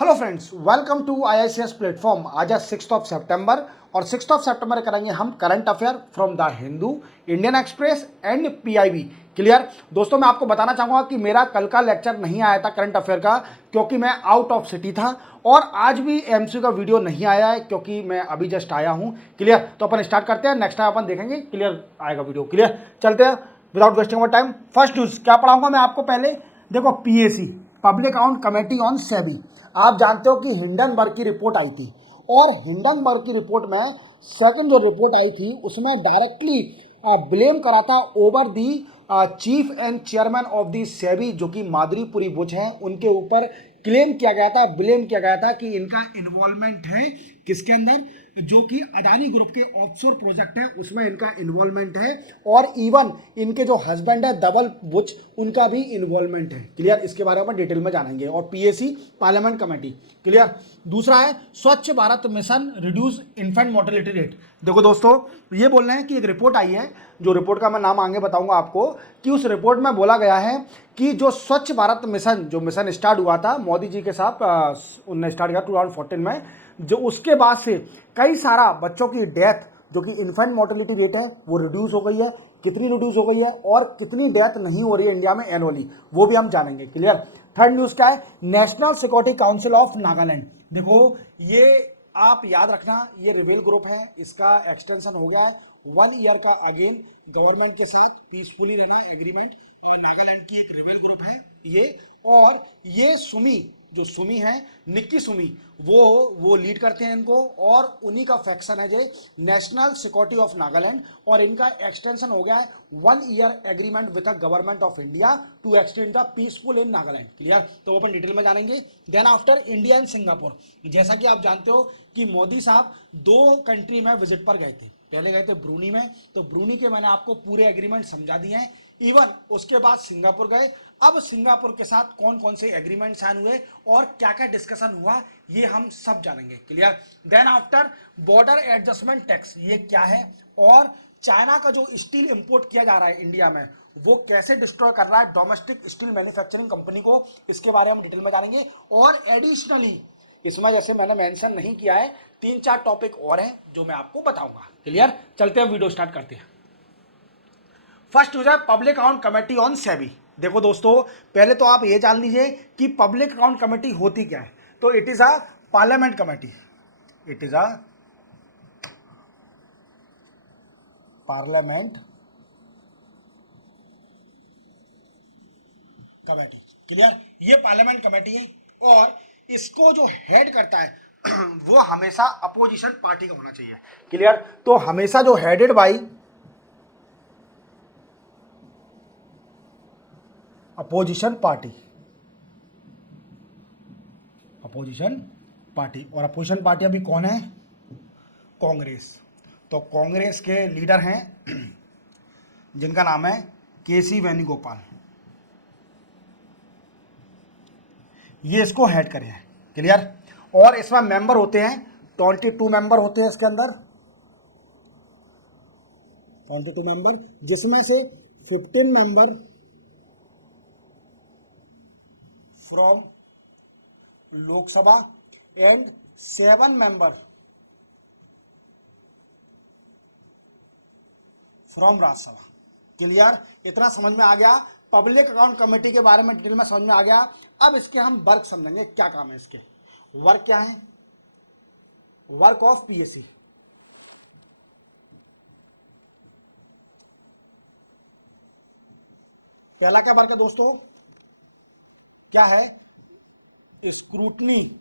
Hello friends, welcome to IICS platform. आज है 6 सितंबर और 6 सितंबर करेंगे हम current affair from the Hindu, Indian Express and PIB। Clear दोस्तों, मैं आपको बताना चाहूँगा कि मेरा कल का लेक्चर नहीं आया था करंट अफेयर का, क्योंकि मैं आउट ऑफ सिटी था। और आज भी MCQ का वीडियो नहीं आया है क्योंकि मैं अभी जस्ट आया हूँ। क्लियर, तो अपन स्टार्ट करते हैं, नेक्स्ट टाइम अपन देखेंगे, क्लियर आएगा वीडियो। क्लियर, चलते हैं without wasting our time. First news क्या पढ़ाऊंगा मैं आपको, पहले देखो PAC, public account committee on SEBI. आप जानते हो कि हिंडनबर्ग की रिपोर्ट आई थी, और हिंडनबर्ग की रिपोर्ट में सेकंड जो रिपोर्ट आई थी उसमें डायरेक्टली ब्लेम करा था over the cheap and chairman of the SEBI, जो कि माधुरी बुच हैं, उनके ऊपर क्लेम किया गया था, ब्लेम किया गया था कि इनका इन्वॉल्वमेंट है किसके अंदर, जो कि अदानी ग्रुप के ऑफशोर प्रोजेक्ट है उसमें इनका इन्वॉल्वमेंट है, और इवन इनके जो हस्बैंड है धवल बुच, उनका भी इन्वॉल्वमेंट है। क्लियर, इसके बारे में डिटेल में जानेंगे। और PAC पार्लियामेंट कमेटी। क्लियर, दूसरा है स्वच्छ Bharat mission reduce infant mortality rate. देखो दोस्तों, ये बोल रहे हैं कि एक रिपोर्ट आई है, जो रिपोर्ट का मैं नाम आगे बताऊंगा आपको, कि उस रिपोर्ट में बोला गया है कि जो स्वच्छ भारत मिशन, जो मिशन स्टार्ट हुआ था मोदी जी के साथ, उन्होंने स्टार्ट किया 2014 में, जो उसके बाद से कई सारा बच्चों की डेथ, जो कि इन्फेंट मोर्टेलिटी रेट है, वो रिड्यूस हो गई है। कितनी रिड्यूस हो गई है और कितनी डेथ नहीं हो रही है इंडिया में एनुअली, वो भी हम जानेंगे। क्लियर, थर्ड न्यूज क्या है, national security council of Nagaland. देखो, ये आप याद रखना, ये रिवेल ग्रुप है, इसका एक्सटेंशन हो गया है 1 ईयर का, अगेन गवर्नमेंट के साथ पीसफुली रहना एग्रीमेंट। और नागालैंड की एक रिवेल ग्रुप है ये, और ये सुमी, जो सुमी है, निक्की सुमी, वो लीड करते हैं इनको, और उन्हीं का फैक्शन है J national security of Nagaland, और इनका एक्सटेंशन हो गया है 1 year agreement with the government of India to extend the peaceful in Nagaland. Clear, तो अपन डिटेल में जानेंगे। Then after India and Singapore, जैसा कि आप जानते हो कि मोदी साहब 2 कंट्री में विजिट पर गए थे। पहले गए थे ब्रूनी में, तो ब्रूनी के मैंने आपको पूरे एग्रीमेंट समझा दिए हैं। इवन उसके बाद सिंगापुर गए। अब सिंगापुर के साथ कौन कौन से एग्रीमेंट साइन हुए और क्या क्या डिस्कशन हुआ, ये हम सब जानेंगे। Clear, then after border adjustment tax, ये क्या है, और चाइना का जो स्टील इंपोर्ट किया जा रहा है इंडिया में, वो कैसे डिस्ट्रॉय कर रहा है डोमेस्टिक स्टील मैन्युफैक्चरिंग कंपनी को, इसके बारे में हम डिटेल में जानेंगे। और एडिशनली इसमें, जैसे मैंने मेंशन नहीं किया है, 3-4 टॉपिक और हैं जो मैं आपको बताऊंगा। क्लियर, चलते हैं वीडियो स्टार्ट करते हैं। फर्स्ट न्यूज है public account committee on SEBI. देखो दोस्तों, पहले तो आप ये जान लीजिए कि पब्लिक अकाउंट कमेटी होती क्या है। तो it is a parliament committee, it is a parliament committee. Clear, ये पार्लियामेंट कमेटी है, और इसको जो हेड करता है वो हमेशा अपोजिशन पार्टी का होना चाहिए। क्लियर, तो हमेशा जो headed by opposition party, opposition party, और अपोजिशन पार्टी अभी कौन है, कांग्रेस। तो कांग्रेस के लीडर हैं जिनका नाम है KC वेणुगोपाल, ये इसको हेड करे हैं। क्लियर, और इसमें मेंबर होते हैं 22 मेंबर होते हैं इसके अंदर, 22 मेंबर, जिसमें से 15 member from Lok Sabha and 7 member from Rajya Sabha. Clear, इतना समझ में आ गया, पब्लिक अकाउंट कमेटी के बारे में डिटेल में समझ में आ गया। अब इसके हम वर्क समझेंगे, क्या काम है इसके, वर्क क्या है, वर्क ऑफ PAC। पहला क्या वर्क है दोस्तों, क्या है, स्क्रूटनी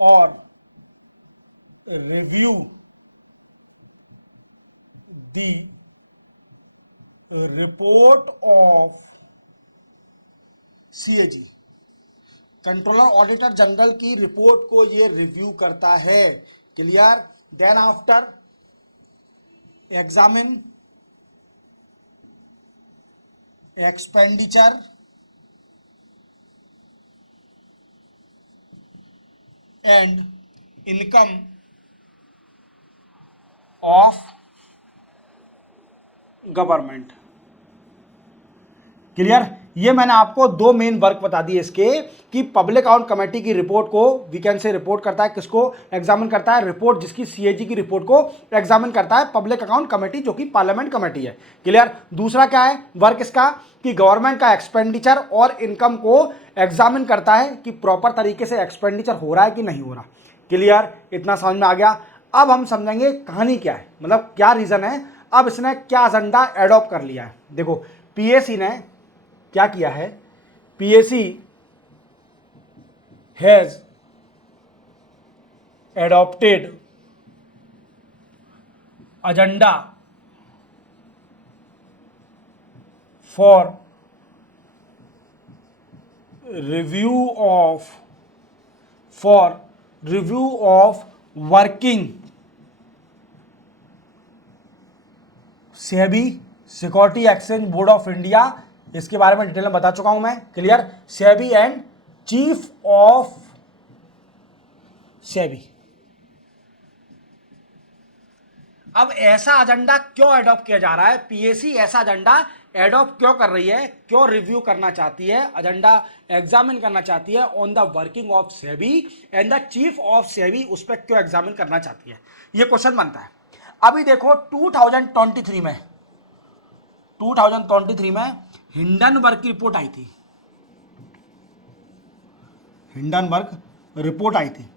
और review the report of CAG, controller auditor general की रिपोर्ट को ये रिव्यू करता है। Clear, then after examine expenditure and income of government. Clear, ये मैंने आपको दो मेन वर्क बता दिए इसके, कि पब्लिक अकाउंट कमेटी की रिपोर्ट को वीकेंड से रिपोर्ट करता है, किसको एग्जामिन करता है, रिपोर्ट जिसकी सीएजी की रिपोर्ट को एग्जामिन करता है पब्लिक अकाउंट कमेटी, जो कि पार्लियामेंट कमेटी है। क्लियर। दूसरा क्या है वर्क इसका, कि गवर्नमेंट का एक्सपेंडिचर और इनकम को एग्जामिन करता है कि प्रॉपर तरीके से एक्सपेंडिचर हो रहा है कि नहीं हो रहा। क्लियर, इतना समझ में आ गया। अब हम समझेंगे कहानी क्या है, मतलब क्या रीजन है, अब इसने क्या एजेंडा एडॉप्ट कर लिया है। देखो पीएसी ने क्या किया है, PAC has adopted agenda for review of working SEBI security exchange board of India, इसके बारे में डिटेल में बता चुका हूं मैं। Clear. SEBI and chief of SEBI. अब ऐसा एजेंडा क्यों एडॉप्ट किया जा रहा है, पीएसी ऐसा एजेंडा एडॉप्ट क्यों कर रही है, क्यों रिव्यू करना चाहती है, एजेंडा एग्जामिन करना चाहती है on the working of SEBI and the chief of SEBI, उस पर क्यों एग्जामिन करना चाहती है, ये क्वेश्चन बनता है। अभी देखो 2023 में हिंडनबर्ग की रिपोर्ट आई थी, हिंडनबर्ग रिपोर्ट आई थी,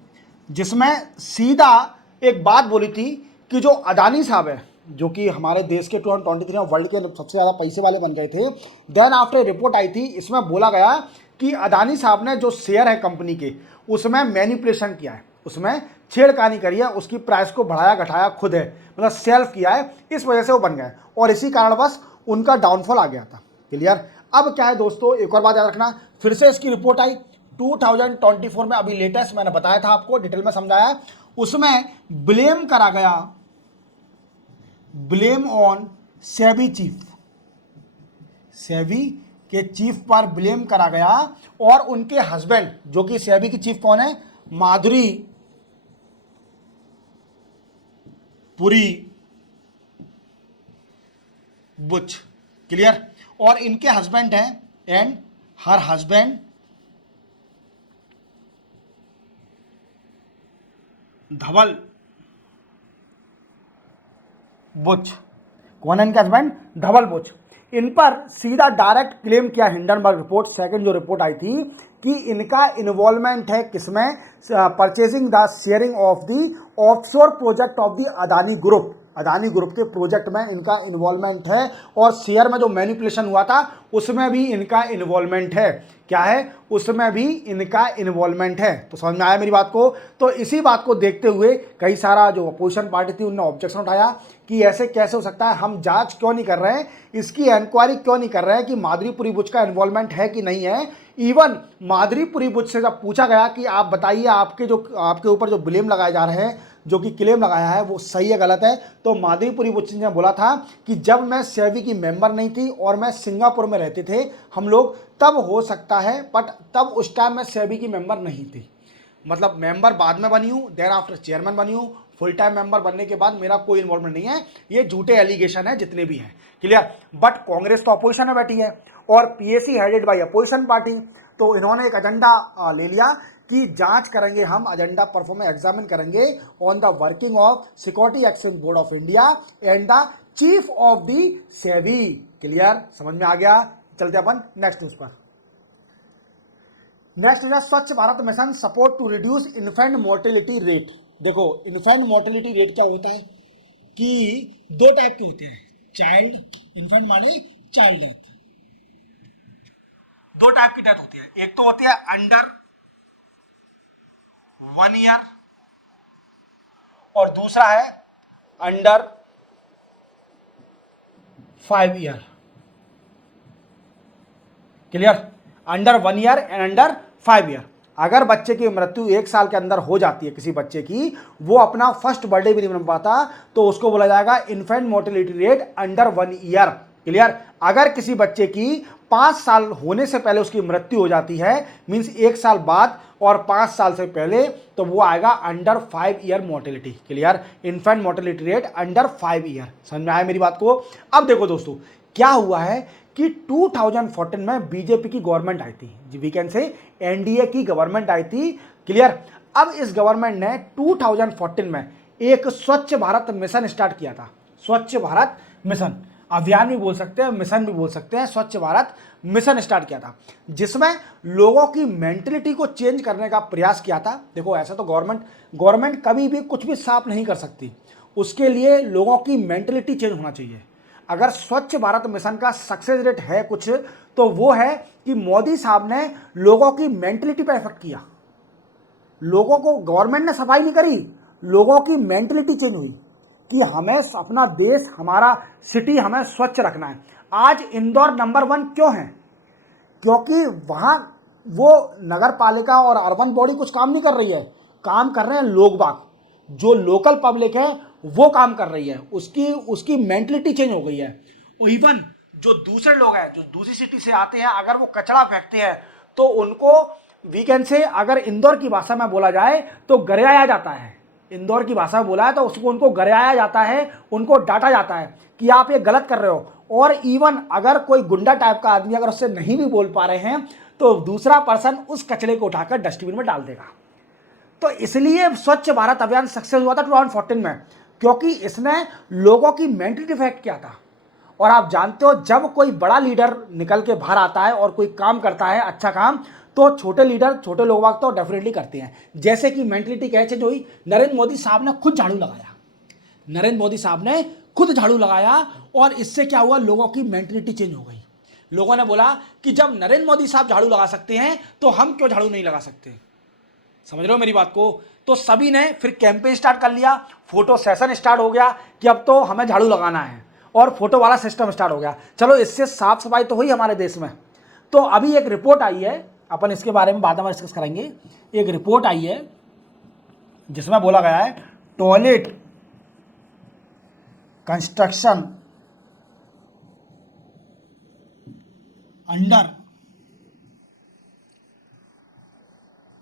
जिसमें सीधा एक बात बोली थी कि जो अदानी साहब है, जो कि हमारे देश के 2023 में वर्ल्ड के सबसे ज़्यादा पैसे वाले बन गए थे, देन आफ्टर रिपोर्ट आई थी, इसमें बोला गया कि अदानी साहब ने जो शेयर है कंपनी के उसमें मैनिपुलेशन किया है, उसमें छेड़खानी करी है, उसकी प्राइस को बढ़ाया घटाया खुद है, मतलब सेल्फ किया है, इस वजह से वो बन गए और इसी कारणवश उनका डाउनफॉल आ गया था। क्लियर। अब क्या है दोस्तों, एक और बात याद रखना, फिर से इसकी रिपोर्ट आई 2024 में, अभी लेटेस्ट मैंने बताया था आपको, डिटेल में समझाया है, उसमें ब्लेम करा गया, blame on SEBI chief, SEBI के चीफ पर ब्लेम करा गया और उनके हस्बैंड, जो कि सेबी की चीफ कौन है, माधुरी पुरी बुच। क्लियर। और इनके हस्बैंड हैं एंड हर हस्बैंड धवल बुच। कौन है इनके हस्बैंड, धवल बुच। इन पर सीधा डायरेक्ट क्लेम किया हिंडनबर्ग रिपोर्ट, सेकंड जो रिपोर्ट आई थी, कि इनका इन्वॉल्वमेंट है किसमें, purchasing the sharing of the offshore project of the Adani group, Adani group के प्रोजेक्ट में इनका इन्वॉल्वमेंट है, और शेयर में जो मैनिपुलेशन हुआ था उसमें भी इनका इन्वॉल्वमेंट है। क्या है, उसमें भी इनका इन्वॉल्वमेंट है। तो समझ में आया मेरी बात को। तो इसी बात को देखते हुए कई सारा जो अपोजिशन पार्टी थी उन्होंने ऑब्जेक्शन उठाया कि ऐसे कैसे हो सकता है, हम जांच क्यों नहीं कर रहे हैं, इसकी इंक्वायरी क्यों नहीं कर रहे हैं कि माधुरी पुरी बुच का इन्वॉल्वमेंट है कि नहीं है। इवन माधुरी पुरी बुच से जब पूछा गया कि आप बताइए आपके ऊपर जो ब्लेम लगाए जा रहे हैं, जो कि क्लेम लगाया है, वो सही है गलत है, तो माधुरी पुरी बुच ने बोला था कि जब मैं सेबी की मेंबर नहीं थी और मैं सिंगापुर में रहते थे हम लोग, तब हो सकता है, बट तब उस टाइम मैं सेबी की मेंबर नहीं थी, मतलब मेंबर बाद में बनी हूँ, देर आफ्टर चेयरमैन बनी हूँ, फुल टाइम मेंबर बनने के बाद मेरा कोई इन्वॉल्वमेंट नहीं है। ये झूठे एलिगेशन है जितने भी हैं। क्लियर। बट कांग्रेस तो अपोजिशन में बैठी है और PAC headed by opposition party, तो इन्होंने एक एजेंडा ले लिया कि जांच करेंगे हम, एजेंडा परफॉर्म एग्जामिन करेंगे on the working of security exchange board of India and the chief of the SEBI. Clear, समझ में आ गया। चलते अपन नेक्स्ट न्यूज पर। Next news, Swachh Bharat mission support to reduce infant mortality rate. देखो इन्फेंट मोर्टेलिटी रेट क्या होता है कि दो टाइप के होते हैं, चाइल्ड इन्फेंट माने चाइल्ड डेथ, दो टाइप की डेथ होती है। एक तो होती है अंडर 1 ईयर और दूसरा है under 5 year. Clear. Under 1 year and under 5 year. अगर बच्चे की मृत्यु 1 साल के अंदर हो जाती है किसी बच्चे की, वो अपना फर्स्ट बर्थडे भी नहीं बना पाता, तो उसको बोला जाएगा infant mortality rate under 1 year. Clear. अगर किसी बच्चे की 5 साल होने से पहले उसकी मृत्यु हो जाती है, मींस 1 साल बाद और 5 साल से पहले, तो वो आएगा under 5 year mortality. Clear. Infant mortality rate under 5 year. समझ में आया मेरी बात को। अब देखो दोस्तों क्या हुआ है कि 2014 में बीजेपी की गवर्नमेंट आई थी, वी कैन से एनडीए की गवर्नमेंट आई थी। क्लियर। अब इस गवर्नमेंट ने 2014 में एक स्वच्छ भारत मिशन स्टार्ट किया था। स्वच्छ भारत मिशन, अभियान भी बोल सकते हैं, मिशन भी बोल सकते हैं। स्वच्छ भारत मिशन स्टार्ट किया था जिसमें लोगों की मेंटलिटी को चेंज करने का प्रयास किया था। देखो ऐसा तो गवर्नमेंट कभी भी कुछ भी साफ नहीं कर सकती, उसके लिए लोगों की मेंटलिटी चेंज होना चाहिए। अगर स्वच्छ भारत मिशन का सक्सेस रेट है कुछ, तो वो है कि मोदी साहब ने लोगों की मेंटलिटी पर इफेक्ट किया। लोगों को, गवर्नमेंट ने सफाई नहीं करी, लोगों की मेंटलिटी चेंज हुई कि हमें अपना देश, हमारा सिटी हमें स्वच्छ रखना है। आज इंदौर नंबर 1 क्यों है? क्योंकि वहां वो नगर पालिका और अर्बन बॉडी कुछ काम नहीं कर रही है, काम कर रहे हैं लोग बाग, जो लोकल पब्लिक है वो काम कर रही है। उसकी मेंटलिटी चेंज हो गई है। और इवन जो दूसरे लोग हैं, जो दूसरी सिटी से आते हैं, अगर वो कचरा फेंकते हैं तो उनको वीकेंड से, अगर इंदौर की भाषा में बोला जाए तो गरियाया जाता है। इंदौर की भाषा में बोला है तो उसको उनको गरियाया जाता है, उनको डांटा जाता है कि आप ये गलत कर रहे हो। और इवन अगर कोई गुंडा टाइप का आदमी अगर उससे नहीं भी बोल पा रहे हैं तो दूसरा पर्सन उस कचरे को उठाकर डस्टबिन में डाल देगा। तो इसलिए स्वच्छ भारत अभियान सक्सेस हुआ था 2014 में, क्योंकि इसने लोगों की मेंटलिटी इफेक्ट किया था। और आप जानते हो जब कोई बड़ा लीडर निकल के बाहर आता है और कोई काम करता है अच्छा काम, तो छोटे लीडर, छोटे लोग तो डेफिनेटली करते हैं। जैसे कि मेंटलिटी क्या चेंज हुई, नरेंद्र मोदी साहब ने खुद झाड़ू लगाया, नरेंद्र मोदी साहब ने खुद झाड़ू लगाया और इससे क्या हुआ, लोगों की मेंटलिटी चेंज हो गई। लोगों ने बोला कि जब नरेंद्र मोदी साहब झाड़ू लगा सकते हैं तो हम क्यों झाड़ू नहीं लगा सकते। समझ रहे हो मेरी बात को? तो सभी ने फिर कैंपेन स्टार्ट कर लिया, फोटो सेशन स्टार्ट हो गया कि अब तो हमें झाड़ू लगाना है, और फोटो वाला सिस्टम स्टार्ट हो गया। चलो इससे साफ सफाई तो हुई हमारे देश में। तो अभी एक रिपोर्ट आई है, अपन इसके बारे में बाद में डिस्कस करेंगे। एक रिपोर्ट आई है जिसमें बोला गया है toilet construction under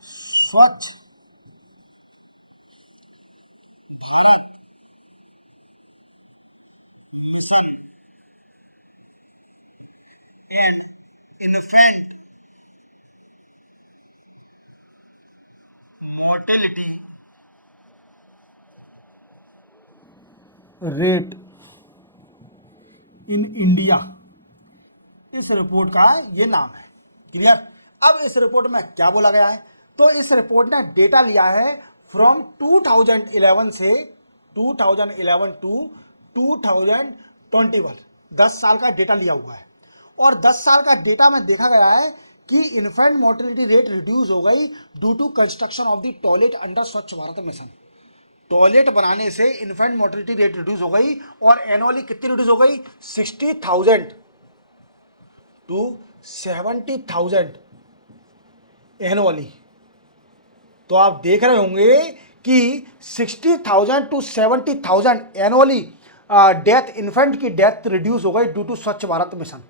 Swachh Bharat mission and infant mortality rate in India, इस रिपोर्ट का ये नाम है। क्लियर। अब इस रिपोर्ट में क्या बोला गया है, तो इस रिपोर्ट ने डेटा लिया है फ्रॉम 2011 से 2011 टू 2021, 10 साल का डेटा लिया हुआ है। और 10 साल का डेटा में देखा गया है कि इन्फेंट मोर्टेलिटी रेट रिड्यूस हो गई due to construction of the toilet under Swachh Bharat mission. Toilet बनाने से इन्फेंट मोर्टेलिटी रेट रिड्यूस हो गई, और एनुअली कितनी रिड्यूस हो गई, 60,000 टू 70,000 एनुअली। तो आप देख रहे होंगे कि 60,000 टू 70,000 एनुअली डेथ, इन्फेंट की डेथ रिड्यूस हो गई ड्यू टू स्वच्छ भारत मिशन।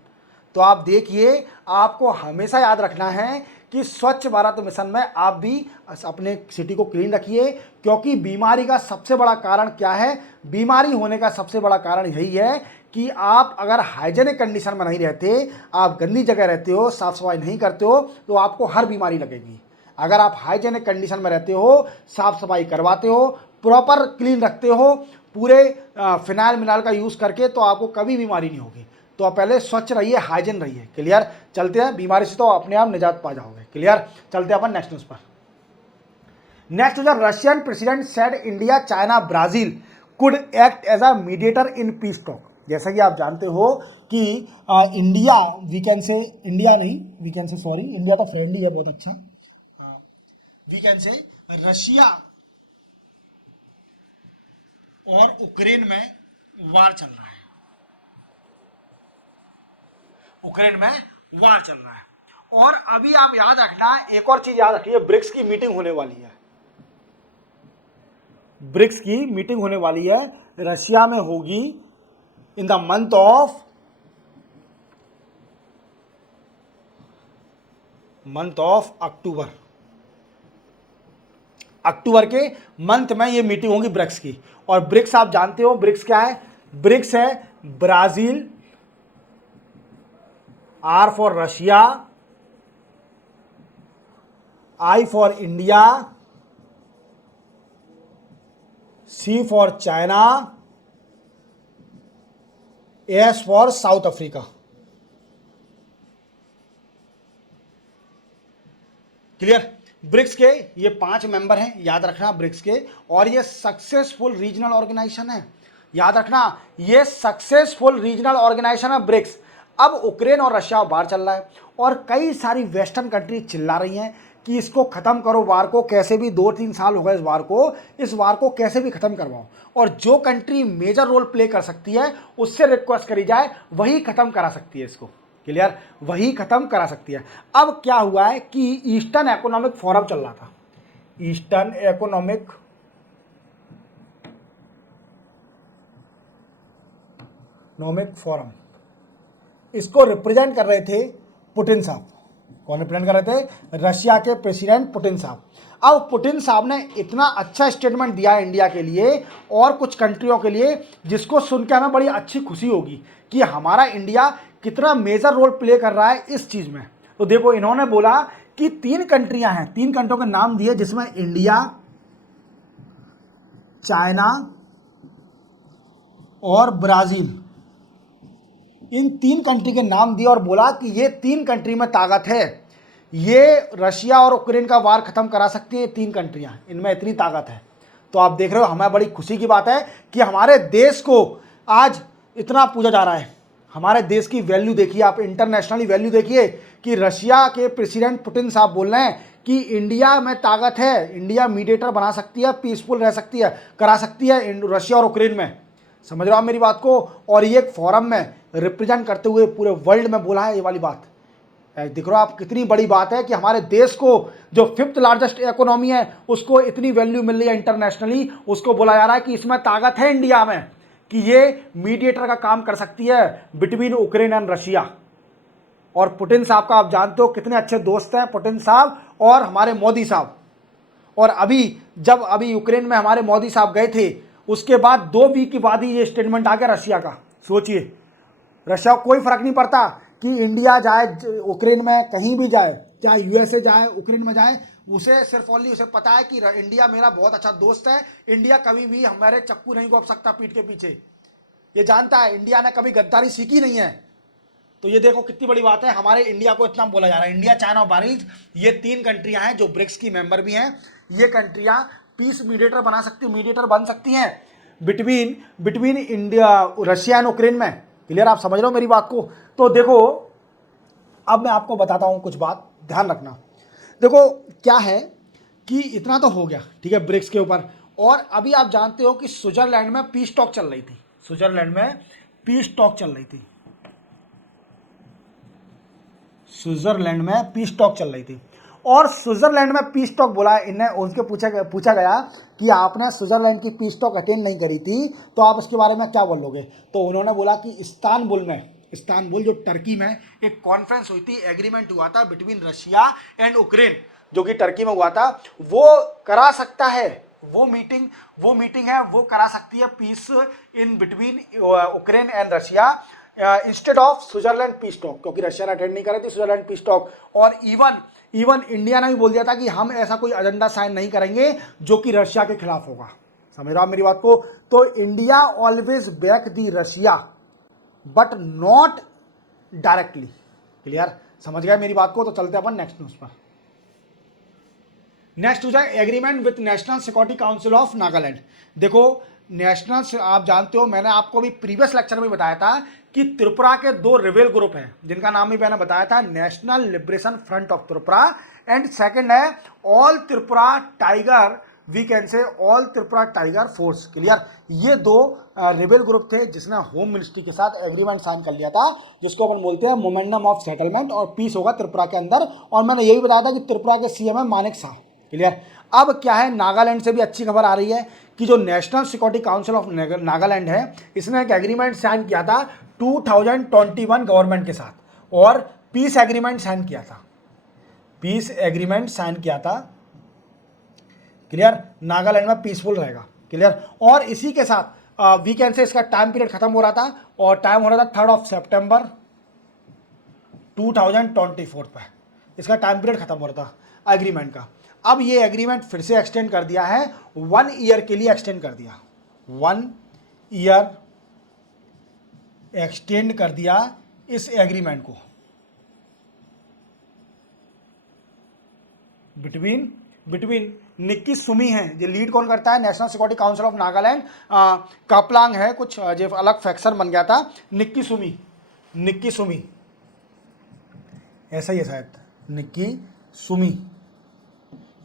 तो आप देखिए, आपको हमेशा याद रखना है कि स्वच्छ भारत मिशन में आप भी अपने सिटी को क्लीन रखिए, क्योंकि बीमारी का सबसे बड़ा कारण क्या है, बीमारी होने का सबसे बड़ा कारण यही है कि आप अगर हाइजेनिक कंडीशन में नहीं रहते, आप गंदी जगह रहते हो, साफ सफाई नहीं करते हो, तो आपको हर बीमारी लगेगी। अगर आप हाइजेनिक कंडीशन में रहते हो, साफ सफाई करवाते हो, प्रॉपर क्लीन रखते हो, पूरे फिनाइल मिनाइल का यूज़ करके, तो आपको कभी बीमारी नहीं होगी। तो आप पहले स्वच्छ रहिए, हाइजीन रहिए। क्लियर। चलते हैं, बीमारी से तो अपने आप निजात पा जाओगे। क्लियर। चलते हैं अपन नेक्स्ट न्यूज़ पर। Next news, Russian president said India, China, Brazil could act as a mediator in peace talk. जैसा कि आप जानते हो कि India, we can say, India नहीं, we can say, sorry, India तो फ्रेंड ही है बहुत अच्छा, वी कैन से रशिया और यूक्रेन में वार चल रहा है, यूक्रेन में वार चल रहा है। और अभी आप याद रखना, एक और चीज याद रखिए, ब्रिक्स की मीटिंग होने वाली है, ब्रिक्स की मीटिंग होने वाली है, रशिया में होगी in the month of October. October के मंथ में ये मीटिंग होगी ब्रिक्स की। और ब्रिक्स आप जानते हो, ब्रिक्स क्या है, ब्रिक्स है Brazil, R for Russia, I for India, C for China, S for South Africa. Clear? BRICS के ये 5 मेंबर हैं, याद रखना ब्रिक्स के, और ये सक्सेसफुल रीजनल ऑर्गेनाइजेशन है। याद रखना ये सक्सेसफुल रीजनल ऑर्गेनाइजेशन है ब्रिक्स। अब यूक्रेन और रशिया बाहर चल रहा है और कई सारी वेस्टर्न कंट्री चिल्ला रही हैं कि इसको खत्म करो, वार को कैसे भी, 2-3 साल हो गए इस वार को कैसे भी खत्म करवाओ, और जो कंट्री मेजर रोल प्ले कर सकती है उससे रिक्वेस्ट करी जाए, वही खत्म करा सकती है इसको। क्लियर? वही खत्म करा सकती है। अब क्या हुआ है कि ईस्टर्न इकोनॉमिक फोरम चल रहा था, ईस्टर्न इकोनॉमिक फोरम, इसको रिप्रेजेंट कर रहे थे पुतिन साहब। कौन रिप्रेजेंट कर रहे थे? रशिया के प्रेसिडेंट पुतिन साहब। अब पुतिन साहब ने इतना अच्छा स्टेटमेंट दिया है इंडिया के लिए और कुछ कंट्रियों के लिए, जिसको सुन के हमें बड़ी अच्छी खुशी होगी कि हमारा इंडिया कितना मेजर रोल प्ले कर रहा है इस चीज में। तो देखो, इन्होंने बोला कि 3 कंट्रियां हैं, 3 कंट्रियों के नाम दिए, जिसमें इंडिया, चाइना और ब्राजील, इन 3 कंट्री के नाम दिए और बोला कि ये 3 कंट्री में ताकत है, ये रशिया और यूक्रेन का वार खत्म करा सकती है, 3 कंट्रियां, इनमें इतनी ताकत है। तो आप देख रहे हो, हमें बड़ी खुशी की बात है कि हमारे देश को आज इतना पूजा जा रहा है। हमारे देश की वैल्यू देखिए आप, इंटरनेशनली वैल्यू देखिए कि रशिया के प्रेसिडेंट पुतिन साहब बोल रहे हैं कि इंडिया में ताकत है, इंडिया मीडिएटर बना सकती है, पीसफुल रह सकती है, करा सकती है रशिया और यूक्रेन में। समझ रहे हो आप मेरी बात को? और ये एक फोरम में रिप्रेजेंट करते हुए पूरे वर्ल्ड में बोला है ये वाली बात। दिख रहा आप कितनी बड़ी बात है कि हमारे देश को, जो 5th लार्जेस्ट इकोनॉमी है, उसको इतनी वैल्यू मिल रही है इंटरनेशनली। उसको बोला जा रहा है कि इसमें ताकत है इंडिया में कि ये मीडिएटर का काम कर सकती है बिटवीन यूक्रेन एंड रशिया। और पुतिन साहब का आप जानते हो कितने अच्छे दोस्त हैं पुतिन साहब और हमारे मोदी साहब। और अभी यूक्रेन में हमारे मोदी साहब गए थे, उसके बाद 2 वीक के बाद ही ये स्टेटमेंट आ गया रशिया का। सोचिए, रशिया को कोई फर्क नहीं पड़ता कि इंडिया जाए यूक्रेन में, कहीं भी जाए, चाहे यूएसए जाए, यूक्रेन में जाए, उसे सिर्फ ओनली उसे पता है कि इंडिया मेरा बहुत अच्छा दोस्त है, इंडिया कभी भी हमारे चक्कू नहीं घोंप सकता पीठ के पीछे। ये जानता है, इंडिया ने कभी गद्दारी सीखी नहीं है। तो ये देखो कितनी बड़ी बात है, हमारे इंडिया को इतना बोला जा रहा है। इंडिया, चाइना और ब्राजील, ये 3 कंट्रियां हैं जो ब्रिक्स की मेंबर भी हैं। ये कंट्रियां पीस मीडिएटर बन सकती हैं between India, Russia and Ukraine में। क्लियर? आप समझ रहे हो मेरी बात को? तो देखो, अब मैं आपको बताता हूं कुछ बात, ध्यान रखना। देखो क्या है कि इतना तो हो गया, ठीक है, ब्रिक्स के ऊपर। और अभी आप जानते हो कि स्विट्जरलैंड में पीस टॉक चल रही थी, स्विट्जरलैंड में पीस टॉक चल रही थी। और स्विट्जरलैंड में पीस टॉक बोला इन्हें, उनके पूछा गया कि आपने स्विट्जरलैंड की पीस टॉक अटेंड नहीं करी थी, तो आप इसके बारे में क्या बोलोगे? तो उन्होंने बोला कि इस्तांबुल जो टर्की में एक कॉन्फ्रेंस हुई थी, एग्रीमेंट हुआ था बिटवीन रशिया एंड यूक्रेन, जो कि टर्की में हुआ था, वो करा सकता है, वो मीटिंग है, वो करा सकती है peace in between Ukraine and Russia instead of Switzerland peace talk, क्योंकि रशिया ने अटेंड नहीं करी थी स्विट्जरलैंड पीस टॉक। और इवन इंडिया ने भी बोल दिया था कि हम ऐसा कोई एजेंडा साइन नहीं करेंगे जो कि रशिया के खिलाफ होगा। समझ रहे हो आप मेरी बात को? तो India always back the Russia but not directly. Clear? समझ गए मेरी बात को? तो चलते अपन नेक्स्ट न्यूज पर। नेक्स्ट न्यूज है agreement with national security council of Nagaland. देखो, नेशनल, आप जानते हो, मैंने आपको भी प्रीवियस लेक्चर में बताया था कि त्रिपुरा के 2 रिबेल ग्रुप हैं, जिनका नाम भी मैंने बताया था, national liberation front of Tripura and second है all Tripura tiger, we can say all Tripura tiger force. Clear? ये 2 रिबेल ग्रुप थे जिसने होम मिनिस्ट्री के साथ एग्रीमेंट साइन कर लिया था, जिसको अपन बोलते हैं मोमेंटम ऑफ सेटलमेंट, और पीस होगा त्रिपुरा के अंदर। और मैंने यही बताया था कि त्रिपुरा के सीएम है मानेक शाह। क्लियर? अब क्या है, नागालैंड से भी अच्छी खबर आ रही है कि जो national security council of Nagaland है, इसने एक एग्रीमेंट साइन किया था 2021 गवर्नमेंट के साथ, और पीस एग्रीमेंट साइन किया था। क्लियर? नागालैंड में पीसफुल रहेगा। क्लियर? और इसी के साथ वीकेंड से इसका टाइम पीरियड खत्म हो रहा था, और टाइम हो रहा था 3rd of September 2024 पे इसका टाइम पीरियड खत्म हो रहा था एग्रीमेंट का। अब ये एग्रीमेंट फिर से एक्सटेंड कर दिया है, 1 ईयर के लिए एक्सटेंड कर दिया, 1 ईयर एक्सटेंड कर दिया इस एग्रीमेंट को बिटवीन निक्की सुमी है, ये लीड कौन करता है, national security council of Nagaland, Khaplang है कुछ जो अलग फैक्शन बन गया था, निक्की सुमी ऐसा ही है शायद, निक्की सुमी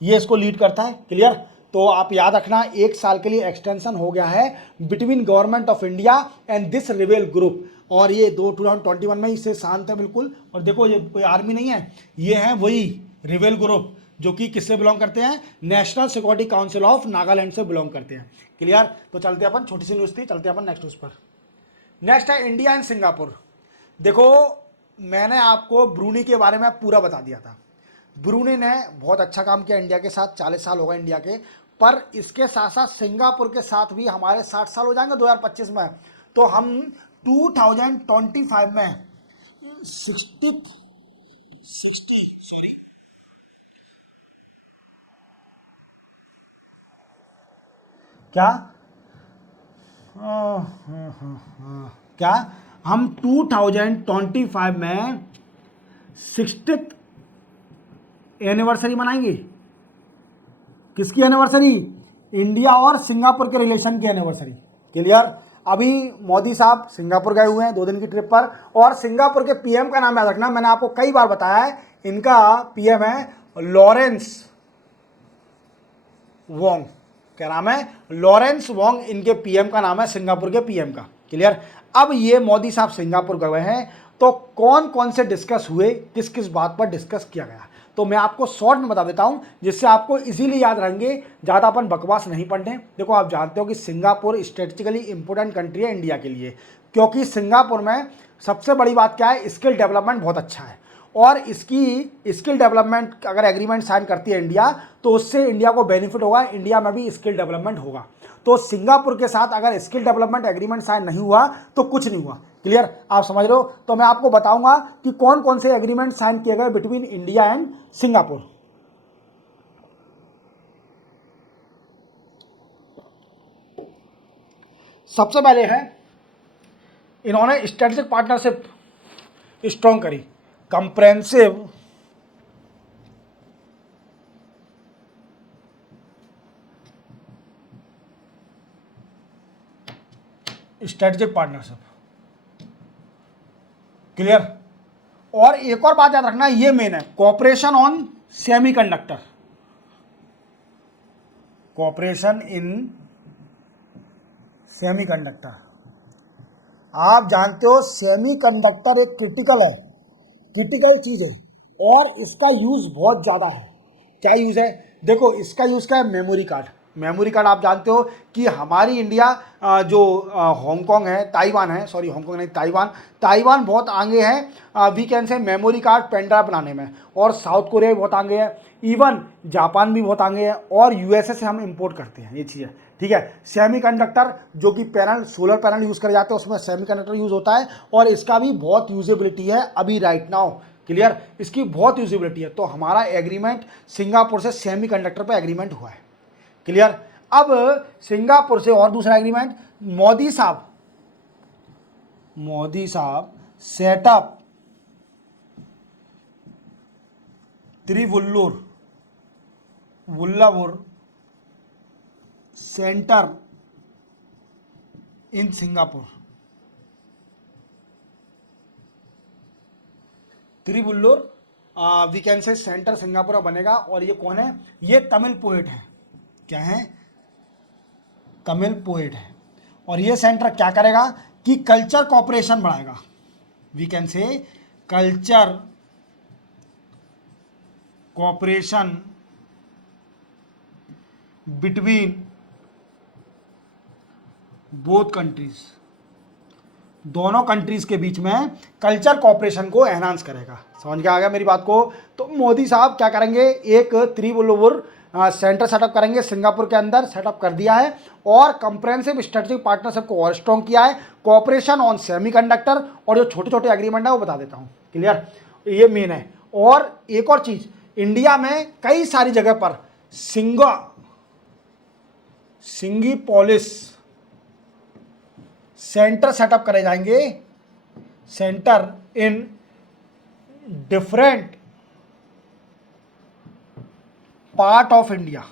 ये इसको लीड करता है। क्लियर, तो आप याद रखना 1 साल के लिए एक्सटेंशन हो गया है between government of India and this rebel group, और ये 2021 में इससे शांत है बिल्कुल। और देखो ये कोई आर्मी नहीं है, ये है वही रिबेल ग्रुप जो कि किससे बिलोंग करते हैं, national security council of Nagaland से बिलोंग करते हैं। क्लियर, तो चलते अपन, छोटी सी न्यूज़ थी, चलते अपन नेक्स्ट न्यूज़ पर। नेक्स्ट है इंडिया एंड सिंगापुर। देखो मैंने आपको ब्रूनी के बारे में पूरा बता दिया था, ब्रूनी ने बहुत अच्छा काम किया इंडिया के साथ, 40 साल हो गए इंडिया के, पर इसके साथ साथ सिंगापुर के साथ भी हमारे 60 साल हो जाएंगे 2025 में। तो हम 2025 में 2025 में 60th एनिवर्सरी मनाएंगे। किसकी एनिवर्सरी, इंडिया और सिंगापुर के रिलेशन की एनिवर्सरी। क्लियर, अभी मोदी साहब सिंगापुर गए हुए हैं 2 दिन की ट्रिप पर, और सिंगापुर के पीएम का नाम याद रखना, मैंने आपको कई बार बताया है, इनका पीएम है लॉरेंस वोंग। क्या नाम है, लॉरेंस वोंग इनके पीएम का नाम है, सिंगापुर के पीएम का। क्लियर, अब ये मोदी साहब सिंगापुर गए हैं, तो कौन कौन से डिस्कस हुए, किस किस बात पर डिस्कस किया गया, तो मैं आपको शॉर्ट में बता देता हूं जिससे आपको इजीली याद रहेंगे, ज़्यादा अपन बकवास नहीं पढ़ने। देखो आप जानते हो कि सिंगापुर स्ट्रेटेजिकली इंपॉर्टेंट कंट्री है इंडिया के लिए, क्योंकि सिंगापुर में सबसे बड़ी बात क्या है, स्किल डेवलपमेंट बहुत अच्छा है, और इसकी स्किल डेवलपमेंट अगर एग्रीमेंट साइन करती है इंडिया, तो उससे इंडिया को बेनिफिट होगा, इंडिया में भी स्किल डेवलपमेंट होगा। तो सिंगापुर के साथ अगर स्किल डेवलपमेंट एग्रीमेंट साइन नहीं हुआ तो कुछ नहीं हुआ। क्लियर, आप समझ रहे हो, तो मैं आपको बताऊंगा कि कौन कौन से एग्रीमेंट साइन किए गए बिटवीन इंडिया एंड सिंगापुर। सबसे पहले है, इन्होंने स्ट्रेटेजिक पार्टनरशिप स्ट्रॉन्ग करी, कंप्रेहेंसिव स्ट्रेटेजिक पार्टनरशिप। क्लियर, और एक और बात याद रखना, ये मेन है, cooperation on semiconductor, cooperation in semiconductor. आप जानते हो सेमीकंडक्टर एक क्रिटिकल चीज है, और इसका यूज बहुत ज्यादा है। क्या यूज है, देखो इसका यूज क्या है, मेमोरी कार्ड आप जानते हो कि हमारी इंडिया जो हांगकांग है, ताइवान है, सॉरी हांगकांग नहीं, ताइवान बहुत आगे है, we can say memory card pen drive बनाने में, और साउथ कोरिया भी बहुत आगे है, इवन जापान भी बहुत आगे है, और यूएसए से हम इंपोर्ट करते हैं ये चीज़ें। ठीक है, सेमीकंडक्टर जो कि पैनल, सोलर पैनल यूज़ करे जाते हैं, उसमें सेमीकंडक्टर यूज़ होता है, और इसका भी बहुत यूजेबिलिटी है अभी राइट नाउ। क्लियर, इसकी बहुत यूजेबिलिटी है। तो हमारा एग्रीमेंट सिंगापुर से सेमीकंडक्टर पर एग्रीमेंट हुआ है। क्लियर, अब सिंगापुर से और दूसरा एग्रीमेंट, मोदी साहब setup Thiruvallur centre in Singapore. Thiruvallur we can say centre Singapore में बनेगा, और ये कौन है, ये तमिल पोएट है। क्या है, तमिल पोएट है, और ये सेंटर क्या करेगा कि कल्चर कोऑपरेशन बढ़ाएगा, we can say culture cooperation between both countries, दोनों कंट्रीज के बीच में कल्चर कोऑपरेशन को एनहांस करेगा। समझ के आ गया मेरी बात को। तो मोदी साहब क्या करेंगे, एक त्रिवुल्लुर सेंटर सेटअप करेंगे सिंगापुर के अंदर, सेटअप कर दिया है, और कंप्रेहेंसिव स्ट्रेटेजिक पार्टनरशिप को और स्ट्रॉन्ग किया है, कोऑपरेशन ऑन सेमीकंडक्टर, और जो छोटे छोटे एग्रीमेंट है वो बता देता हूँ। क्लियर, ये मेन है। और एक और चीज, इंडिया में कई सारी जगह पर सिंगीपोलिस सेंटर सेटअप करे जाएंगे, centre in different part of India.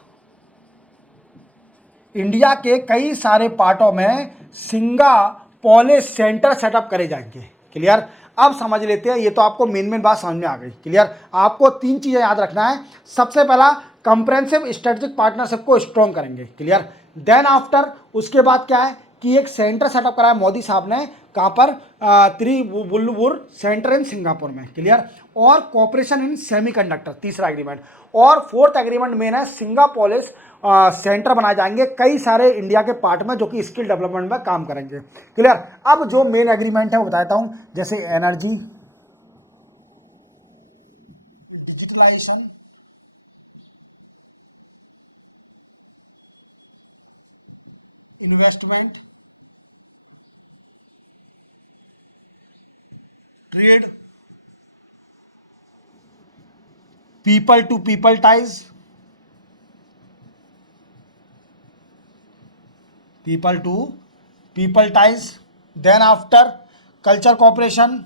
India के कई सारे पार्टों में सिंगापोलिस सेंटर सेटअप करे जाएंगे। क्लियर? अब समझ लेते हैं, ये तो आपको मेन बात समझ में आ गई। क्लियर? आपको 3 चीजें याद रखना है। सबसे पहला, कंप्रेहेंसिव स्ट्रेटेजिक पार्टनरशिप को स्ट्रॉन्ग करेंगे। क्लियर? देन आफ्टर, उसके बाद क्या है कि एक सेंटर सेटअप कराया मोदी साहब ने, कहां पर, त्रिवुल्लुवर सेंटर इन सिंगापुर में। क्लियर? और कॉपरेशन इन सेमीकंडक्टर, तीसरा एग्रीमेंट। और फोर्थ एग्रीमेंट मेन है, सिंगापोलिस सेंटर बनाए जाएंगे कई सारे इंडिया के पार्ट में, जो कि स्किल डेवलपमेंट में काम करेंगे। क्लियर? अब जो मेन एग्रीमेंट है वो बताता हूं, जैसे energy, digitalisation, investment, trade, people to people ties, then after culture cooperation,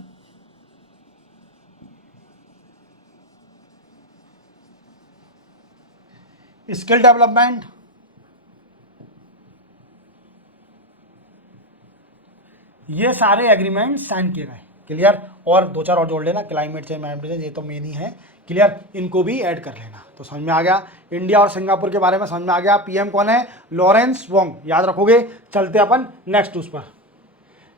skill development, ये सारे एग्रीमेंट साइन किए गए। क्लियर? और 2-4 और जोड़ लेना, क्लाइमेट चेंज, ये तो मेन ही है। क्लियर? इनको भी ऐड कर लेना। तो समझ में आ गया, इंडिया और सिंगापुर के बारे में समझ में आ गया। पीएम कौन है? लॉरेंस वोंग, याद रखोगे। चलते अपन नेक्स्ट न्यूज पर।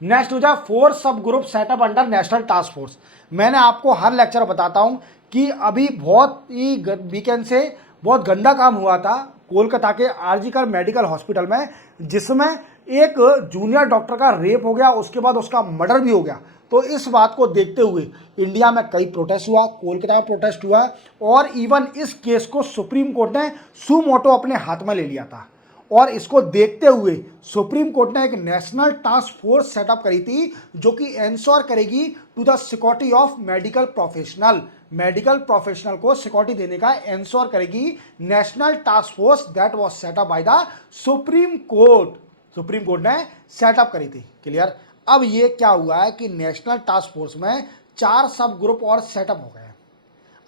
नेक्स्ट न्यूज है, 4 सब group setup under national task force. मैंने आपको हर लेक्चर बताता हूं कि अभी बहुत ही वीकेंड से बहुत गंदा काम हुआ था कोलकाता के आरजीकर मेडिकल हॉस्पिटल में, जिसमें एक जूनियर डॉक्टर का रेप हो गया, उसके बाद उसका मर्डर भी हो गया। तो इस बात को देखते हुए इंडिया में कई प्रोटेस्ट हुआ, कोलकाता में प्रोटेस्ट हुआ, और इवन इस केस को सुप्रीम कोर्ट ने सुमोटो अपने हाथ में ले लिया था। और इसको देखते हुए सुप्रीम कोर्ट ने एक नेशनल टास्क फोर्स सेटअप करी थी, जो कि एंश्योर करेगी to the security of medical professional को सिक्योरिटी देने का एंश्योर करेगी national task force that was setup by the supreme court ने सेटअप करी थी। क्लियर? अब ये क्या हुआ है कि नेशनल टास्क फोर्स में 4 सब ग्रुप और सेटअप हो गए।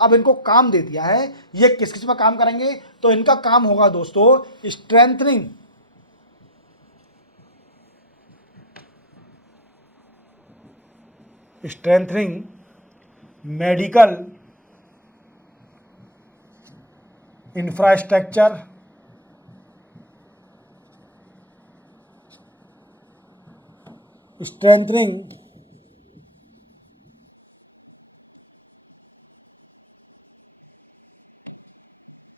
अब इनको काम दे दिया है, ये किस किस पर काम करेंगे? तो इनका काम होगा दोस्तों, strengthening medical infrastructure, strengthening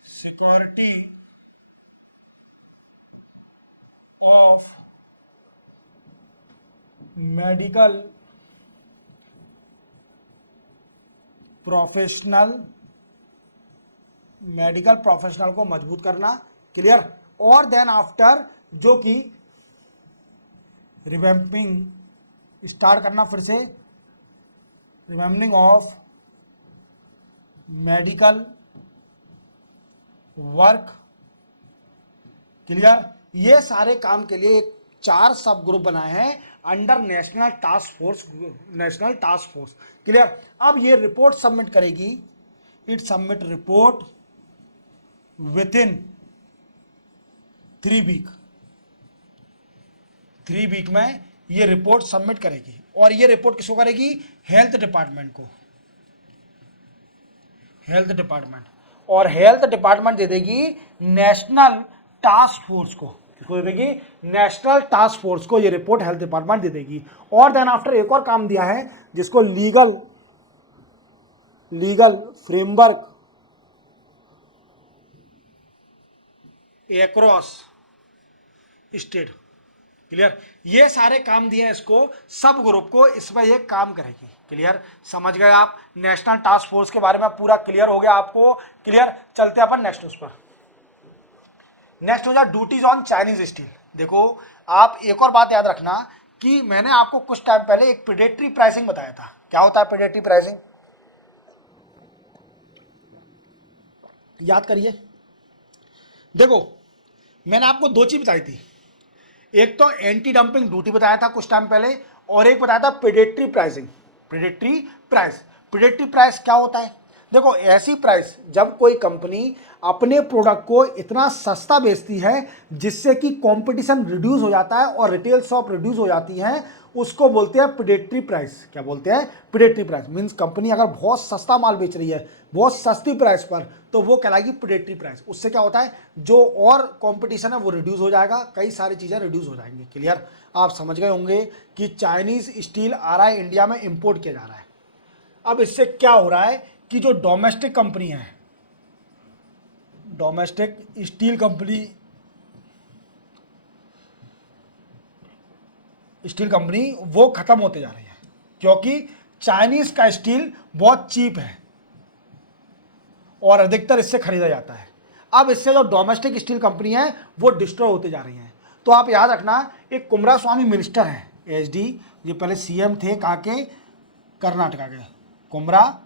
security of medical professional को मजबूत करना। क्लियर? और देन आफ्टर जो कि रिवैम्पिंग स्टार्ट करना, फिर से revamping of medical work. Clear? ये सारे काम के लिए 4 सब ग्रुप बनाए हैं under national task force. Clear? अब ये रिपोर्ट सबमिट करेगी, it submit report within 3 week में ये रिपोर्ट सबमिट करेगी। और ये रिपोर्ट किसको करेगी? Health department. और हेल्थ डिपार्टमेंट दे देगी नेशनल टास्क फोर्स को। किसको दे देगी? नेशनल टास्क फोर्स को ये रिपोर्ट हेल्थ डिपार्टमेंट दे देगी। और देन आफ्टर एक और काम दिया है, जिसको legal framework across state. Clear? ये सारे काम दिए हैं इसको, सब ग्रुप को, इसमें ये काम करेगी। क्लियर? समझ गए आप? नेशनल टास्क फोर्स के बारे में पूरा क्लियर हो गया आपको। क्लियर? चलते अपन नेक्स्ट न्यूज पर। नेक्स्ट हो जाए ड्यूटीज ऑन चाइनीज स्टील। देखो, आप एक और बात याद रखना कि मैंने आपको कुछ टाइम पहले एक प्रेडेटरी प्राइसिंग बताया था। क्या होता है प्रेडेटरी प्राइसिंग? याद करिए, देखो मैंने आपको दो चीज बताई थी, एक तो एंटी डंपिंग ड्यूटी बताया था कुछ टाइम पहले, और एक बताया था predatory pricing. Predatory price, predatory price क्या होता है? देखो ऐसी प्राइस जब कोई कंपनी अपने प्रोडक्ट को इतना सस्ता बेचती है जिससे कि कंपटीशन रिड्यूस हो जाता है और रिटेल शॉप रिड्यूस हो जाती हैं, उसको बोलते हैं प्रेडेटरी प्राइस। क्या बोलते हैं? Predatory price. मींस कंपनी अगर बहुत सस्ता माल बेच रही है, बहुत सस्ती प्राइस पर, तो वो कहलाएगी प्रेडेटरी प्राइस। उससे क्या होता है, जो और कंपटीशन है वो रिड्यूस हो जाएगा, कई सारी चीज़ें रिड्यूस हो जाएंगी। क्लियर? आप समझ गए होंगे कि चाइनीज स्टील आ रहा है, इंडिया में इंपोर्ट किया जा रहा है। अब इससे क्या हो रहा है कि जो डोमेस्टिक कंपनी है, डोमेस्टिक स्टील कंपनी वो खत्म होते जा रही है, क्योंकि चाइनीज का स्टील बहुत चीप है और अधिकतर इससे खरीदा जाता है। अब इससे जो डोमेस्टिक स्टील कंपनी है वो डिस्ट्रॉय होते जा रही हैं। तो आप याद रखना, एक कुमारस्वामी मिनिस्टर हैं, एचडी, ये पहले सीएम थे, कहाँ के? कर्नाटका के, कुमारा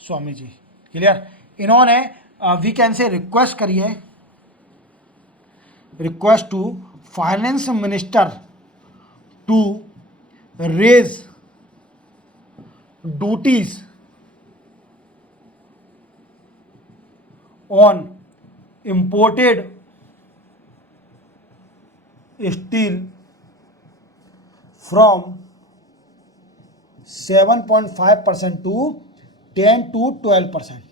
स्वामी जी। क्लियर? इन्होंने वी कैन से रिक्वेस्ट करी है, request to finance minister to raise duties on imported steel from 7.5% to 10 to 12%,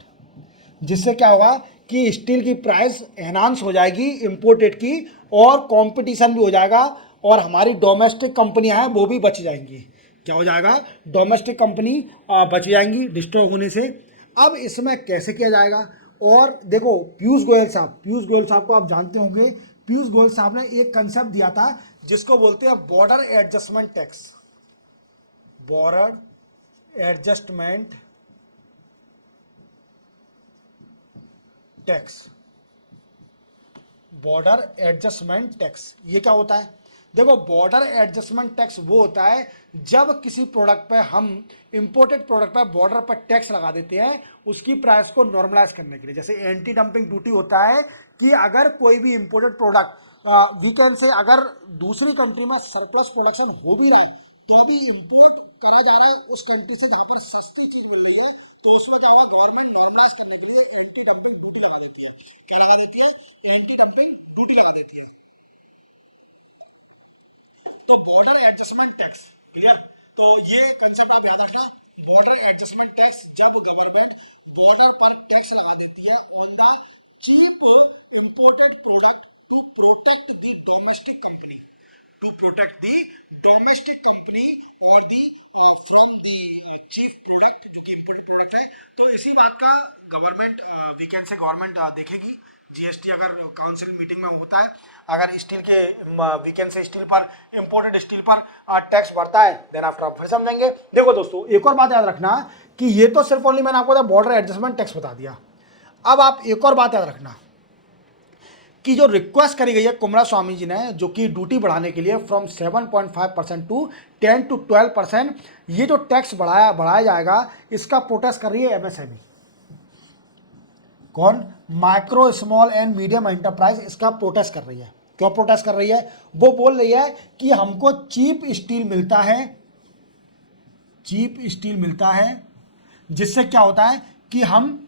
जिससे क्या होगा कि स्टील की प्राइस एनहांस हो जाएगी इंपोर्टेड की, और कंपटीशन भी हो जाएगा, और हमारी डोमेस्टिक कंपनियां हैं वो भी बच जाएंगी। क्या हो जाएगा? डोमेस्टिक कंपनी बच जाएंगी डिस्ट्रॉय होने से। अब इसमें कैसे किया जाएगा? और देखो पीयूष गोयल साहब को आप जानते होंगे, पीयूष गोयल साहब ने एक कंसेप्ट दिया था जिसको बोलते हैं border adjustment tax. Border adjustment tax, border adjustment tax, ये क्या होता है? देखो बॉर्डर एडजस्टमेंट टैक्स वो होता है जब किसी प्रोडक्ट पे हम इंपोर्टेड प्रोडक्ट पे बॉर्डर पर टैक्स लगा देते हैं उसकी प्राइस को नॉर्मलाइज करने के लिए। जैसे एंटी डंपिंग ड्यूटी होता है कि अगर कोई भी इंपोर्टेड प्रोडक्ट वीकेंड से अगर दूसरी कंट्री में सरप्लस प्रोडक्शन हो भी रहा है तो अभी इंपोर्ट करा जा रहा है उस कंट्री से जहां पर सस्ती चीज मिल रही है, तो उसमें क्या होगा, गवर्नमेंट नॉर्मलाइज करने के लिए एंटी डंपिंग ड्यूटी लगा देती है। क्या लगा देती है? एंटी डंपिंग ड्यूटी लगा देती है। तो बॉर्डर एडजस्टमेंट टैक्स। क्लियर? तो ये कंसेप्ट आप याद रखना, बॉर्डर एडजस्टमेंट टैक्स, जब गवर्नमेंट बॉर्डर पर टैक्स लगा देती है on the cheap imported product to protect the domestic company, to protect the domestic company or the from the cheap product, जो कि imported product है। तो इसी बात का गवर्नमेंट वीकेंड से गवर्नमेंट देखेगी। जीएसटी अगर काउंसिल मीटिंग में होता है, अगर स्टील के वीकेंड से स्टील पर, इंपोर्टेड स्टील पर टैक्स बढ़ता है, देन आफ्टर आप फिर समझेंगे। देखो दोस्तों एक और बात याद रखना कि ये तो सिर्फ ओनली मैंने आपको बॉर्डर एडजस्टमेंट टैक्स बता दिया। अब आप एक और बात याद रखना कि जो रिक्वेस्ट करी गई है कुमारस्वामी जी ने, जो कि ड्यूटी बढ़ाने के लिए फ्रॉम 7.5% टू 10 to 12%, ये जो टैक्स बढ़ाया जाएगा, इसका प्रोटेस्ट कर रही है एमएसएमई। कौन? Micro small and medium enterprise इसका प्रोटेस्ट कर रही है। क्यों प्रोटेस्ट कर रही है? वो बोल रही है कि हमको चीप स्टील मिलता है, जिससे क्या होता है कि हम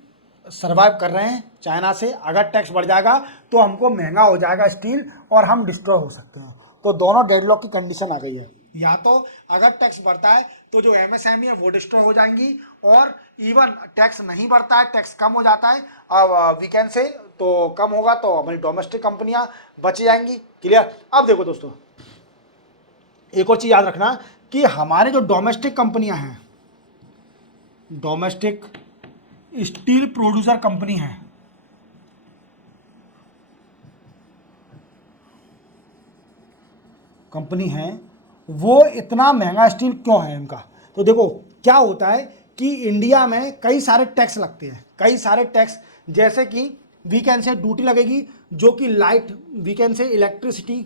सर्वाइव कर रहे हैं चाइना से। अगर टैक्स बढ़ जाएगा तो हमको महंगा हो जाएगा स्टील और हम डिस्ट्रॉय हो सकते हैं। तो दोनों डेडलॉक की कंडीशन आ गई है। या तो अगर टैक्स बढ़ता है तो जो एमएसएमई है वो डिस्ट्रॉय हो जाएंगी, और इवन टैक्स नहीं बढ़ता है, टैक्स कम हो जाता है वीकेंड से, तो कम होगा तो हमारी डोमेस्टिक कंपनियां बच जाएंगी। क्लियर? अब देखो दोस्तों एक और चीज़ याद रखना कि हमारे जो डोमेस्टिक कंपनियां हैं, डोमेस्टिक स्टील प्रोड्यूसर कंपनी है, वो इतना महंगा स्टील क्यों है इनका? तो देखो क्या होता है कि इंडिया में कई सारे टैक्स लगते हैं, कई सारे टैक्स, जैसे कि वीकेंड से ड्यूटी लगेगी जो कि लाइट, वीकेंड से इलेक्ट्रिसिटी,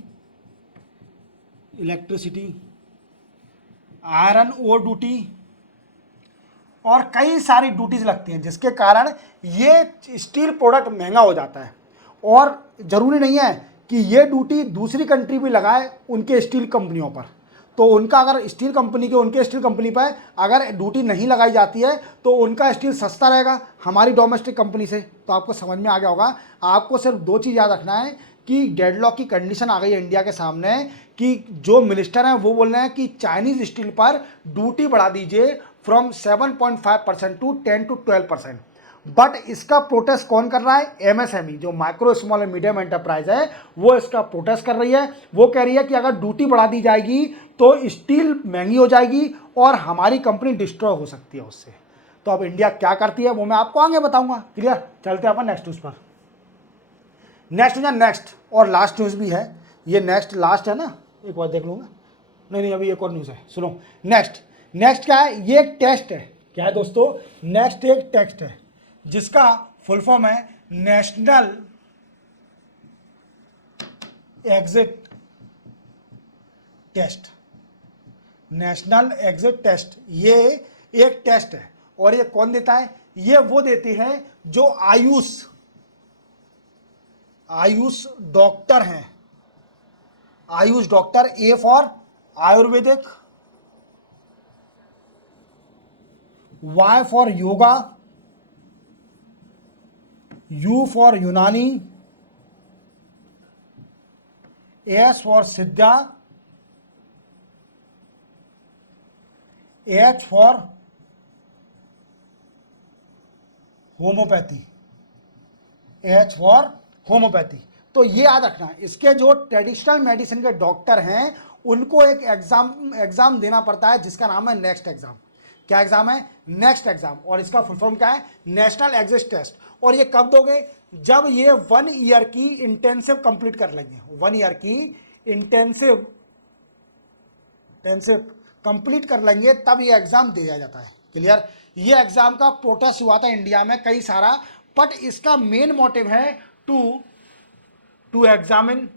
आयरन ओर ड्यूटी, और कई सारी ड्यूटीज लगती हैं, जिसके कारण ये स्टील प्रोडक्ट महंगा हो जाता है। और ज़रूरी नहीं है कि ये ड्यूटी दूसरी कंट्री भी लगाए उनके स्टील कंपनियों पर। तो उनका अगर स्टील कंपनी के उनके स्टील कंपनी पर अगर ड्यूटी नहीं लगाई जाती है तो उनका स्टील सस्ता रहेगा हमारी डोमेस्टिक कंपनी से। तो आपको समझ में आ गया होगा। आपको सिर्फ दो चीज़ याद रखना है कि डेडलॉक की कंडीशन आ गई है इंडिया के सामने कि जो मिनिस्टर हैं वो बोल रहे हैं कि चाइनीज़ स्टील पर ड्यूटी बढ़ा दीजिए फ्रॉम 7.5% टू 10 to 12%। बट इसका प्रोटेस्ट कौन कर रहा है? एमएसएमई, जो micro small and medium enterprise है, वो इसका प्रोटेस्ट कर रही है। वो कह रही है कि अगर ड्यूटी बढ़ा दी जाएगी तो स्टील महंगी हो जाएगी और हमारी कंपनी डिस्ट्रॉय हो सकती है उससे। तो अब इंडिया क्या करती है वो मैं आपको आगे बताऊंगा। क्लियर? चलते हैं अपन नेक्स्ट न्यूज़ पर। नेक्स्ट न्यूज़ नेक्स्ट और लास्ट न्यूज़ भी है। ये नेक्स्ट लास्ट है ना, एक बार देख लूँगा। नहीं, अभी एक और न्यूज़ है, सुनो। नेक्स्ट क्या है? ये एक टेस्ट है। क्या है दोस्तों? नेक्स्ट एक टेस्ट है जिसका फुल फॉर्म है national exit test. National exit test ये एक टेस्ट है। और ये कौन देता है? ये वो देते हैं जो आयुष डॉक्टर हैं। AYUSH doctor, A for Ayurvedic, Y for yoga, U for Unani, S for Siddha, H for homeopathy, H for homeopathy. तो ये याद रखना, इसके जो ट्रेडिशनल मेडिसिन के डॉक्टर हैं उनको एक एग्जाम देना पड़ता है जिसका नाम है नेक्स्ट एग्जाम। क्या एग्जाम है? Next exam. और इसका फुल फॉर्म क्या है? National exit test. और ये कब दोगे? जब ये 1 ईयर की इंटेंसिव कंप्लीट कर लेंगे। 1 ईयर की इंटेंसिव कंप्लीट कर लेंगे तब ये एग्जाम दिया जाता है। क्लियर? ये एग्जाम का प्रोटेस्ट हुआ था इंडिया में कई सारा, बट इसका मेन मोटिव है टू एग्जामिन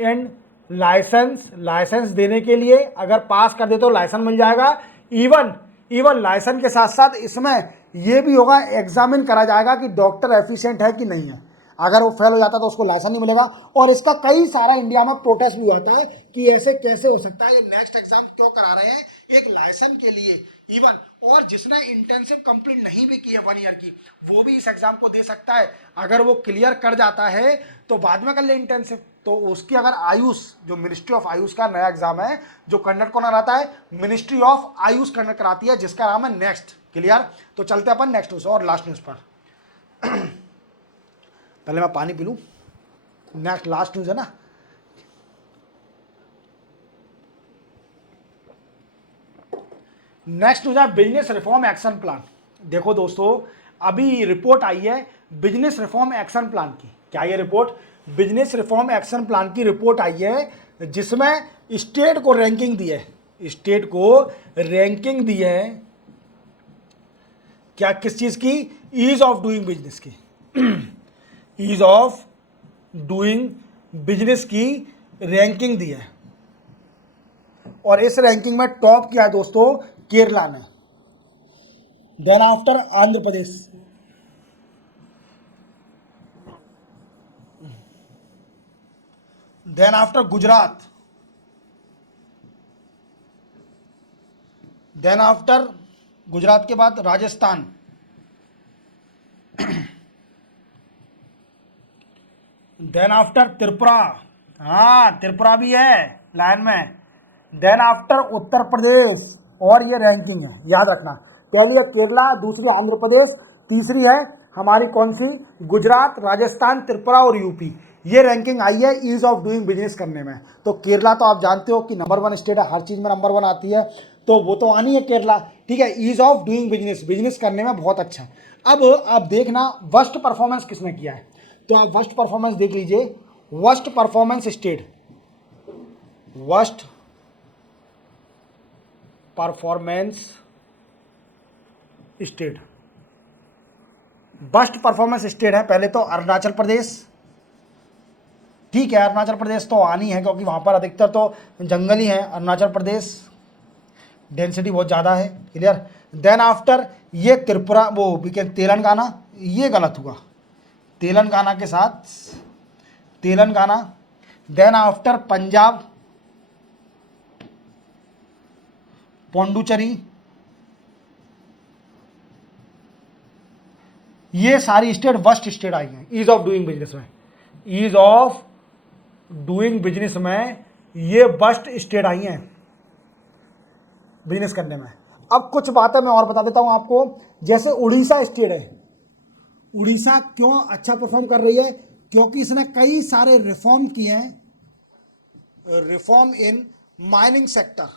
एंड लाइसेंस देने के लिए। अगर पास कर दे तो लाइसेंस मिल जाएगा। इवन लाइसेंस के साथ साथ इसमें यह भी होगा, एग्जामिन करा जाएगा कि डॉक्टर एफिशिएंट है कि नहीं है। अगर वो फेल हो जाता तो उसको लाइसेंस नहीं मिलेगा। और इसका कई सारा इंडिया में प्रोटेस्ट भी हुआ था कि ऐसे कैसे हो सकता है, ये नेक्स्ट एग्जाम क्यों करा रहे हैं एक लाइसेंस के लिए इवन। और जिसने इंटेंसिव कंप्लीट नहीं भी की है 1 ईयर की, वो भी इस एग्जाम को दे सकता है। अगर वो क्लियर कर जाता है तो बाद में कर ले इंटेंसिव। तो उसकी अगर आयुष, जो मिनिस्ट्री ऑफ आयुष का नया एग्जाम है जो कंडक्ट कौन कराता है? मिनिस्ट्री ऑफ आयुष कंडक्ट कराती है, जिसका नाम है नेक्स्ट। क्लियर? तो चलते अपन नेक्स्ट न्यूज और लास्ट न्यूज पर। पहले मैं पानी पी लूं। नेक्स्ट लास्ट न्यूज है ना। नेक्स्ट न्यूज है बिजनेस रिफॉर्म एक्शन प्लान। देखो दोस्तों, अभी रिपोर्ट आई है बिजनेस रिफॉर्म एक्शन प्लान की। क्या ये report? Business reform action plan की रिपोर्ट आई है जिसमें स्टेट को रैंकिंग दी है। स्टेट को रैंकिंग दी है क्या? किस चीज की? ईज ऑफ डूइंग बिजनेस की। ईज ऑफ डूइंग बिजनेस की रैंकिंग दी है। और इस रैंकिंग में टॉप किया है दोस्तों केरला ने, then after Andhra Pradesh, then after Gujarat, then after Gujarat के बाद राजस्थान, देन आफ्टर त्रिपुरा। हाँ, त्रिपुरा भी है लाइन में। Then after Uttar Pradesh. और ये रैंकिंग है, याद रखना। पहली है केरला, दूसरी आंध्र प्रदेश, तीसरी है हमारी कौन सी? गुजरात, राजस्थान, त्रिपुरा और यूपी। ये रैंकिंग आई है ईज ऑफ डूइंग बिजनेस करने में। तो केरला तो आप जानते हो कि नंबर 1 स्टेट है, हर चीज़ में नंबर 1 आती है, तो वो तो आनी है केरला। ठीक है, ईज ऑफ डूइंग बिजनेस करने में बहुत अच्छा। अब आप देखना वर्स्ट परफॉर्मेंस किसने किया है। तो आप वर्स्ट परफॉर्मेंस देख लीजिए। Worst performance state, worst performance state, best performance state है पहले तो अरुणाचल प्रदेश। ठीक है, अरुणाचल प्रदेश तो आनी है क्योंकि वहां पर अधिकतर तो जंगल ही है। अरुणाचल प्रदेश, डेंसिटी बहुत ज़्यादा है, क्लियर। देन आफ्टर ये त्रिपुरा वो वीकेंड तेलंगाना, ये गलत हुआ, तेलंगाना के साथ तेलंगाना। देन आफ्टर पंजाब, पौंडुचेरी, ये सारी स्टेट वर्स्ट स्टेट आई हैं ईज ऑफ डूइंग बिजनेस में। ईज ऑफ डूइंग बिजनेस में ये वर्स्ट स्टेट आई हैं बिजनेस करने में। अब कुछ बातें मैं और बता देता हूं आपको, जैसे उड़ीसा स्टेट है, उड़ीसा क्यों अच्छा परफॉर्म कर रही है, क्योंकि इसने कई सारे रिफॉर्म किए हैं, रिफॉर्म इन माइनिंग सेक्टर।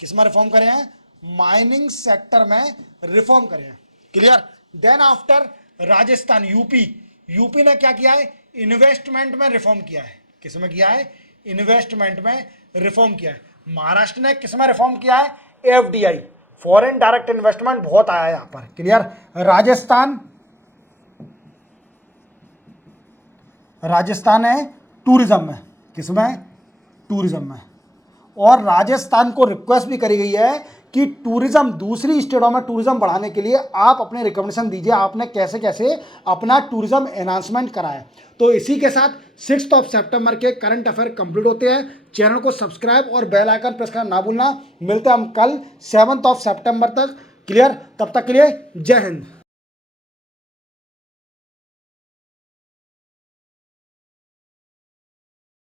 किसमें रिफॉर्म करे हैं, माइनिंग सेक्टर में रिफॉर्म करे हैं, clear. Then after Rajasthan, UP, UP ने क्या किया है, इन्वेस्टमेंट में रिफॉर्म किया है। किसमें किया है, इन्वेस्टमेंट में रिफॉर्म किया है। महाराष्ट्र ने किसमें रिफॉर्म किया है, एफडीआई, फॉरेन डायरेक्ट इन्वेस्टमेंट बहुत आया है यहां पर, क्लियर। राजस्थान है टूरिज्म में, किसमें, टूरिज्म में। और राजस्थान को रिक्वेस्ट भी करी गई है कि टूरिज्म, दूसरी स्टेटों में टूरिज्म बढ़ाने के लिए आप अपने रिकमेंडेशन दीजिए, आपने कैसे कैसे अपना टूरिज्म एनहांसमेंट करा है। तो इसी के साथ 6 सितंबर के करंट अफेयर कंप्लीट होते हैं। चैनल को सब्सक्राइब और बेल आइकन प्रेस करना ना भूलना। मिलते हैं हम कल 7 सितंबर तक, क्लियर। तब तक के लिए जय हिंद।